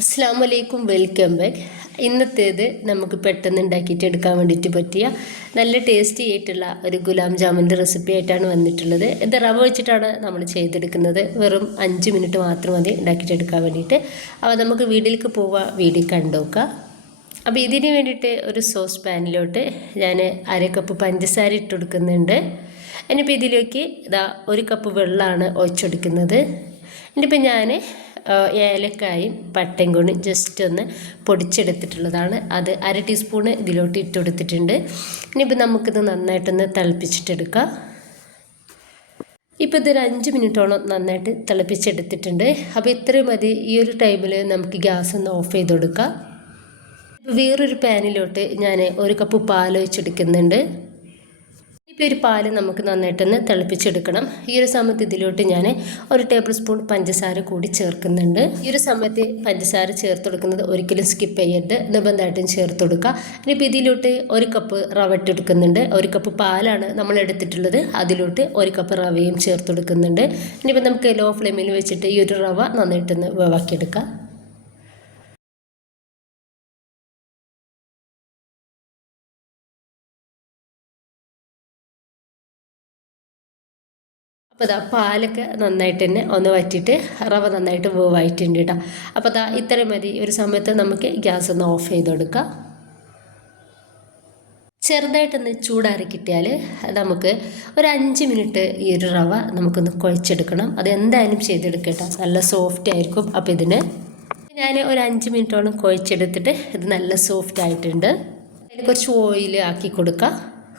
അസ്സാമലൈക്കും, welcome back. ഇന്നത്തേത് നമുക്ക് പെട്ടെന്ന് ഉണ്ടാക്കിയിട്ട് എടുക്കാൻ വേണ്ടിയിട്ട് പറ്റിയ നല്ല ടേസ്റ്റി ആയിട്ടുള്ള ഒരു ഗുലാം ജാമുൻ്റെ റെസിപ്പി ആയിട്ടാണ് വന്നിട്ടുള്ളത്. ഇത് റവ വെച്ചിട്ടാണ് നമ്മൾ ചെയ്തെടുക്കുന്നത്. വെറും 5 മിനിറ്റ് മാത്രം മതി ഉണ്ടാക്കിയിട്ട് എടുക്കാൻ വേണ്ടിയിട്ട്. അപ്പോൾ നമുക്ക് വീട്ടിലേക്ക് പോവാം, വീഡിയോ കണ്ടുനോക്കാം. അപ്പോൾ ഇതിന് വേണ്ടിയിട്ട് ഒരു സോസ് പാനിലോട്ട് ഞാൻ 1/2 കപ്പ് പഞ്ചസാര ഇട്ട് കൊടുക്കുന്നുണ്ട്. ഇനിയിപ്പോൾ ഇതിലേക്ക് 1 കപ്പ് വെള്ളമാണ് ഒഴിച്ചെടുക്കുന്നത്. ഇനിയിപ്പോൾ ഞാൻ ഏലക്കായും പട്ടയും കൊണ്ട് ജസ്റ്റ് ഒന്ന് പൊടിച്ചെടുത്തിട്ടുള്ളതാണ്. അത് 1/2 ടീസ്പൂണ് ഇതിലോട്ട് ഇട്ട് കൊടുത്തിട്ടുണ്ട്. ഇനിയിപ്പോൾ നമുക്കിത് നന്നായിട്ടൊന്ന് തിളപ്പിച്ചിട്ടെടുക്കാം. ഇപ്പോൾ ഇതൊരു 5 മിനിറ്റോളം നന്നായിട്ട് തിളപ്പിച്ചെടുത്തിട്ടുണ്ട്. അപ്പോൾ ഇത്രയും മതി. ഈ ഒരു ടൈമിൽ നമുക്ക് ഗ്യാസ് ഒന്ന് ഓഫ് ചെയ്ത് കൊടുക്കാം. വേറൊരു പാനിലോട്ട് ഞാൻ 1 കപ്പ് പാൽ ഒഴിച്ചെടുക്കുന്നുണ്ട്. ഇപ്പോൾ ഒരു പാല് നമുക്ക് നന്നായിട്ടൊന്ന് തിളപ്പിച്ചെടുക്കണം. ഈ ഒരു സമയത്ത് ഇതിലോട്ട് ഞാൻ 1 ടേബിൾ സ്പൂൺ പഞ്ചസാര കൂടി ചേർക്കുന്നുണ്ട്. ഈ ഒരു സമയത്ത് പഞ്ചസാര ചേർത്ത് കൊടുക്കുന്നത് ഒരിക്കലും സ്കിപ്പ് ചെയ്യരുത്, നിർബന്ധമായിട്ടും ചേർത്ത് കൊടുക്കുക. ഇനിയിപ്പോൾ ഇതിലോട്ട് 1 കപ്പ് റവ ഇട്ടെടുക്കുന്നുണ്ട്. 1 കപ്പ് പാലാണ് നമ്മൾ എടുത്തിട്ടുള്ളത്. അതിലോട്ട് 1 കപ്പ് റവയും ചേർത്ത് കൊടുക്കുന്നുണ്ട്. ഇനിയിപ്പോൾ നമുക്ക് ലോ ഫ്ലെയിമിൽ വെച്ചിട്ട് ഈ ഒരു റവ നന്നായിട്ടൊന്ന് വേവാക്കിയെടുക്കാം. അപ്പോൾ പാലൊക്കെ നന്നായിട്ട് തന്നെ ഒന്ന് വറ്റിയിട്ട് റവ നന്നായിട്ട് വേവായിട്ടുണ്ട് കേട്ടോ. അപ്പോൾ ഇത്രയും മതി. ഒരു സമയത്ത് നമുക്ക് ഗ്യാസ് ഒന്ന് ഓഫ് ചെയ്ത് കൊടുക്കാം. ചെറുതായിട്ടൊന്ന് ചൂടാറി കിട്ടിയാൽ നമുക്ക് ഒരു 5 മിനിറ്റ് ഈ ഒരു റവ നമുക്കൊന്ന് കുഴച്ചെടുക്കണം. അത് എന്തായാലും ചെയ്തെടുക്കട്ടോ, നല്ല സോഫ്റ്റ് ആയിരിക്കും. അപ്പോൾ ഇതിന് ഞാൻ ഒരു 5 മിനിറ്റോളം കുഴച്ചെടുത്തിട്ട് ഇത് നല്ല സോഫ്റ്റ് ആയിട്ടുണ്ട്. അതിൽ കുറച്ച് ഓയിൽ ആക്കി കൊടുക്കുക.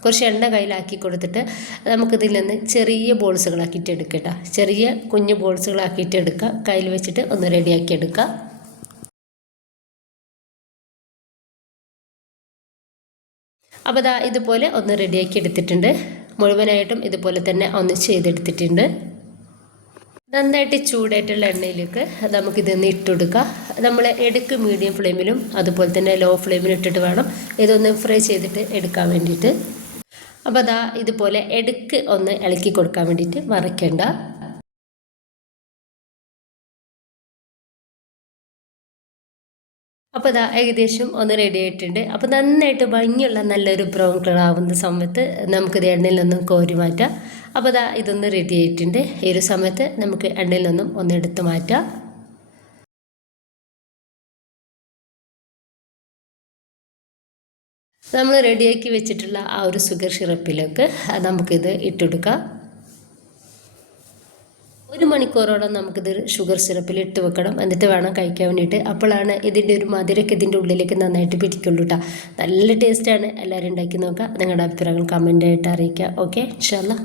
കുറച്ച് എണ്ണ കയ്യിലാക്കി കൊടുത്തിട്ട് നമുക്കിതിൽ നിന്ന് ചെറിയ ബോൾസുകളാക്കിയിട്ട് എടുക്കട്ടോ. ചെറിയ കുഞ്ഞു ബോൾസുകളാക്കിയിട്ട് എടുക്കുക. കയ്യിൽ വെച്ചിട്ട് ഒന്ന് റെഡിയാക്കി എടുക്കുക. അപ്പോൾ ഇതുപോലെ ഒന്ന് റെഡിയാക്കി എടുത്തിട്ടുണ്ട്. മുഴുവനായിട്ടും ഇതുപോലെ തന്നെ ഒന്ന് ചെയ്തെടുത്തിട്ടുണ്ട്. നന്നായിട്ട് ചൂടായിട്ടുള്ള എണ്ണയിലേക്ക് നമുക്കിതൊന്ന് ഇട്ടുകൊടുക്കുക. നമ്മൾ ഇടയ്ക്ക് മീഡിയം ഫ്ലെയിമിലും അതുപോലെ തന്നെ ലോ ഫ്ലെയിമിലും ഇട്ടിട്ട് വേണം ഇതൊന്ന് ഫ്രൈ ചെയ്തിട്ട് എടുക്കാൻ വേണ്ടിയിട്ട്. അപ്പോൾ ഇതുപോലെ ഇടയ്ക്ക് ഒന്ന് ഇളക്കി കൊടുക്കാൻ വേണ്ടിയിട്ട് മറക്കേണ്ട. അപ്പോൾ ഏകദേശം ഒന്ന് റെഡി ആയിട്ടുണ്ട്. അപ്പോൾ നന്നായിട്ട് ഭംഗിയുള്ള നല്ലൊരു ബ്രൗൺ കളർ ആവുന്ന സമയത്ത് നമുക്കിത് എണ്ണയിൽ നിന്നും കോരി മാറ്റാം. അപ്പോൾ ഇതൊന്ന് റെഡി ആയിട്ടുണ്ട്. ഈ ഒരു സമയത്ത് നമുക്ക് എണ്ണയിൽ നിന്നും ഒന്ന് എടുത്ത് മാറ്റാം. നമ്മൾ റെഡിയാക്കി വെച്ചിട്ടുള്ള ആ ഒരു ഷുഗർ സിറപ്പിലേക്ക് നമുക്കിത് ഇട്ടുകൊടുക്കാം. 1 മണിക്കൂറോളം നമുക്കിത് ഷുഗർ സിറപ്പിൽ ഇട്ട് വെക്കണം. എന്നിട്ട് വേണം കഴിക്കാൻ വേണ്ടിയിട്ട്. അപ്പോഴാണ് ഇതിൻ്റെ ഒരു മധുരമൊക്കെ ഇതിൻ്റെ ഉള്ളിലേക്ക് നന്നായിട്ട് പിടിക്കുള്ളൂ കേട്ടോ. നല്ല ടേസ്റ്റാണ്. എല്ലാവരും ഉണ്ടാക്കി നോക്കുക. നിങ്ങളുടെ അഭിപ്രായങ്ങൾ കമൻ്റായിട്ട് അറിയിക്കുക. ഓക്കെ, ഇൻഷാ അല്ലാ.